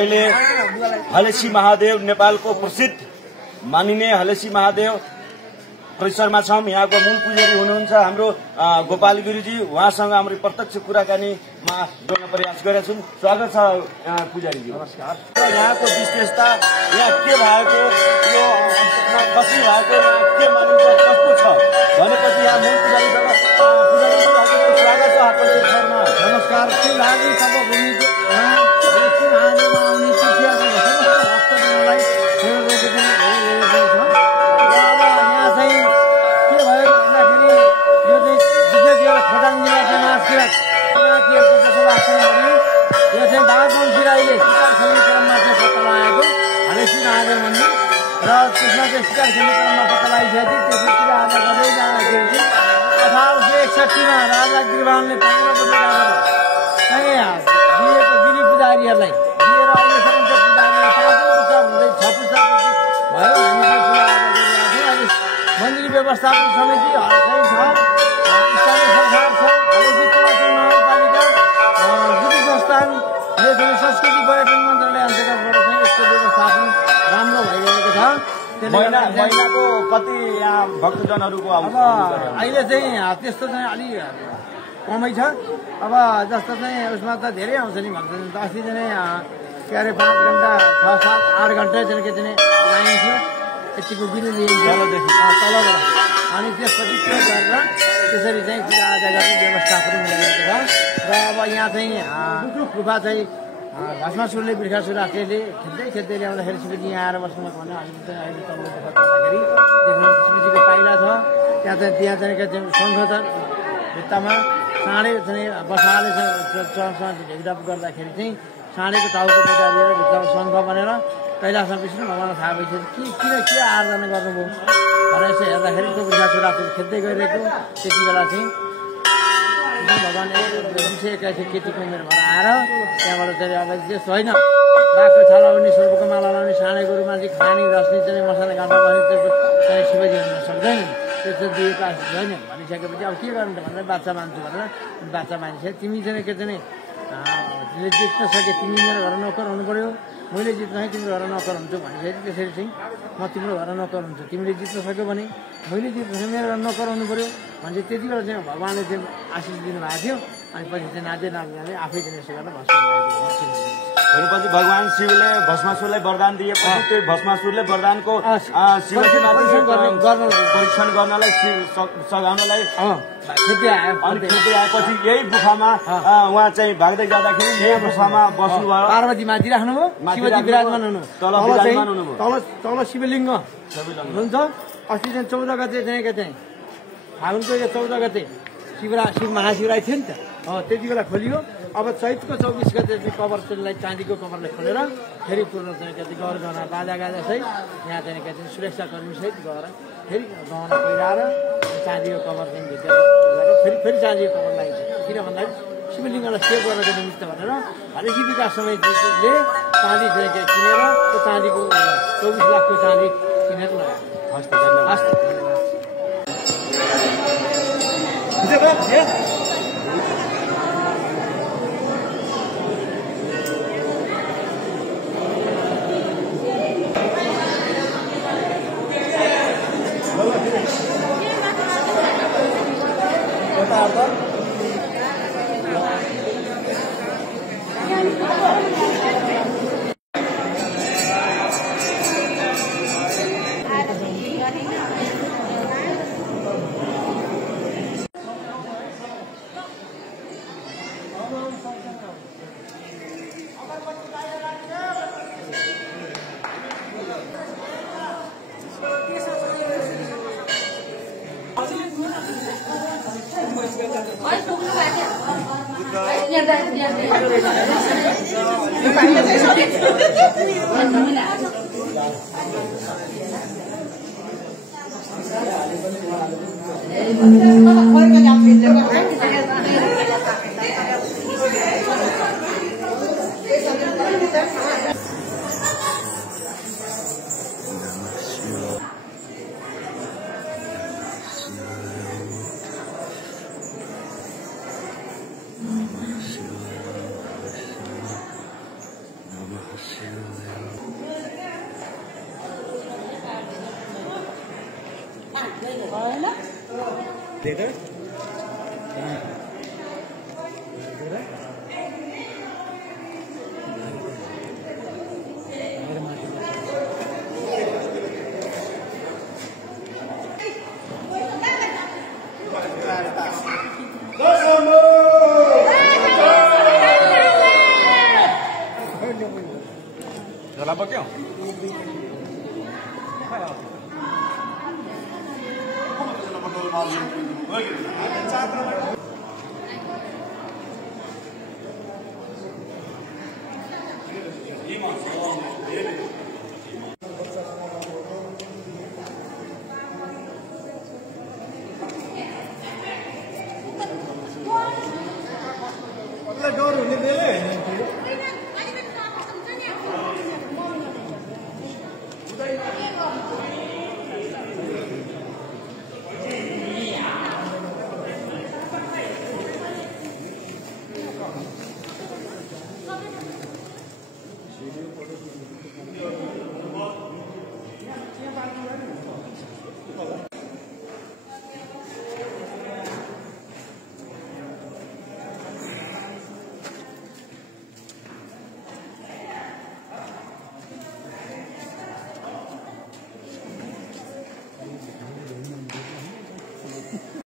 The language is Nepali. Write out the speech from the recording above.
अहिले हलेसी महादेव नेपालको प्रसिद्ध मानिने हलेसी महादेव परिसरमा छौं। यहाँको मूल पुजारी हुनुहुन्छ हाम्रो गोपाल गिरीजी। उहाँसँग हाम्रो प्रत्यक्ष कुराकानीमा जोड्न प्रयास गरेका छौं। स्वागत छ पुजारीजी। नमस्कार। यहाँको विशेषता यहाँ के भएको यो बस्नु भएको के मानिन्छ कस्तो छ भनेपछि यहाँ मूल पुजारीसँग स्वागत छ आपको घरमा। नमस्कार। के लागि तब भूमिको हलेसी महादेवमा आउने चिठीहरू भक्तजनलाई मेरो रोकेको खोटाङ जिल्लाको नासिरको बसोबास गर्ने यो चाहिँ बागवंशी राईले शिकार खेल्ने क्रममा चाहिँ पत्ता लगाएको हलेसी महादेव मन्दिर र त्यसमा चाहिँ शिकार खेल्ने क्रममा पत्ता लगाइसकेको थियो। त्यसको कुरा आज गर्दै जाँदाखेरि चाहिँ 1861मा राजा गिरिबालले 15 रुपियाँ दिएको गिरी पुजारीहरूलाई दिएर अहिलेसम्म चाहिँ पुजारीहरू 5 पुस्ता हुँदै 6 पुस्ता भयो। हामीले कुरा आज गरिरहेको थियौँ। अहिले मन्दिर व्यवस्थापन समिति चाहिँ छ, स्थानीय सरकार छ, हलेसी चौरचौर नगरपालिका, बुद्धिस्ट संस्थानले चाहिँ संस्कृति पर्यटन मन्त्रालय अन्तर्गतबाट चाहिँ यसको व्यवस्थापन राम्रो भइरहेको छ। महिनाको कति यहाँ भक्तजनहरूको अब अहिले चाहिँ त्यस्तो चाहिँ अलि कमै छ। अब जस्तो चाहिँ उसमा त धेरै आउँछ नि भक्तजन त। अस्ति चाहिँ के अरे 5 घण्टा 6, 7, 8 घण्टा चाहिँ के चाहिँ लाइन थियो यतिको बिल लिइन्छ तलबाट। अनि त्यसपछि त्यो गरेर त्यसरी चाहिँ पूजा आजा गर्ने व्यवस्थापन मिलाइएको छ। र अब यहाँ चाहिँ गुफा चाहिँ भस्मासुरले बिर्खासुर राष्ट्रियले खेल्दै ल्याउँदाखेरि शिवजी यहाँ आएर बस्नुमा भने अहिले चाहिँ अहिले तल्लो गुफा गर्दाखेरि देख्नु शिवजीको पाइला छ। त्यहाँ चाहिँ शङ्ख छ भित्तामा। साँडे चाहिँ बसाले चर्चसँग ढेकडाप गर्दाखेरि चाहिँ साँडेको टाउको बजारिएर भित्तामा शङ्ख बनेर कैलाशमा विष्णु भगवान्लाई थाहा भइसक्यो किन के आराधना गर्नुभयो भनेर यसो हेर्दाखेरि त्यो बिर्खासुर राष्ट्रियले खेल्दै गइरहेको त्यति बेला चाहिँ भगवान 281 केटीको उमेर भएर आएर त्यहाँबाट चाहिँ अब त्यस्तो होइन बाघको छाला पनि सर्पको माला लाउने साँडे गोरु मान्छे खाने रस्ने चाहिँ मसाला गाड्दा पनि त्यसको चाहिँ शिवजी हुन सक्दैन। त्यस्तो दिएको होइन भनिसकेपछि अब के गर्नु त भनेर बाछा मान्छु भनेर बाछा मानिसक्यो। तिमी चाहिँ के चाहिँ जित्न सके तिमी मेरो घर नोकर हुनु पर्यो, मैले जित्न है तिम्रो घर नोकर हुन्छु भनिसकेपछि त्यसरी चाहिँ म तिम्रो घर नोकर हुन्छु, तिमीले जित्न सक्यो भने मैले जित्नु सक्यो मेरो घर नोकर हुनु पर्यो भने त्यति बेला चाहिँ भगवान्ले चाहिँ आशिष दिनुभएको थियो। अनि पछि चाहिँ नाच्दै आफै चाहिँ यसो गरेर भनेपछि भगवान शिवले भस्मासुरलाई वरदान दिएपछि त्यो भस्मासुरले वरदानको परीक्षण गर्नलाई सघाउनलाई खेपी आएपछि यही गुफामा उहाँ चाहिँ भाग्दै जाँदाखेरि यही गुफामा बस्नुभयो। पार्वती माथि राख्नुभयो, शिवजी विराजमान हुनु तल शिवलिङ्ग हुन्छ। अस्ति चाहिँ 14 गते चाहिँ के चाहिँ फागुनको 14 गते शिव महाशिवरात्रि थियो नि त। त्यति बेला खोलियो। अब चैतको 24 गते चाहिँ कभर त्यसलाई चाँदीको कभरले खोलेर फेरि पूर्ण चाहिँ के गएर गहना बाजा सहित यहाँ चाहिँ के चाहिँ सुरक्षाकर्मी सहित गएर फेरि गहना पहिराएर चाँदीको कभर चाहिँ भित्र फेरि चाँदीको कभर लगाइन्छ। किन भन्दाखेरि शिवलिङ्गलाई सेभ गर्नको निमित्त भनेर हलेसी विकास समितिले चाँदी चाहिँ के किनेर त्यो चाँदीको 24 लाखको चाँदी किनेर लगाएको। Rồi làm bao nhiêu?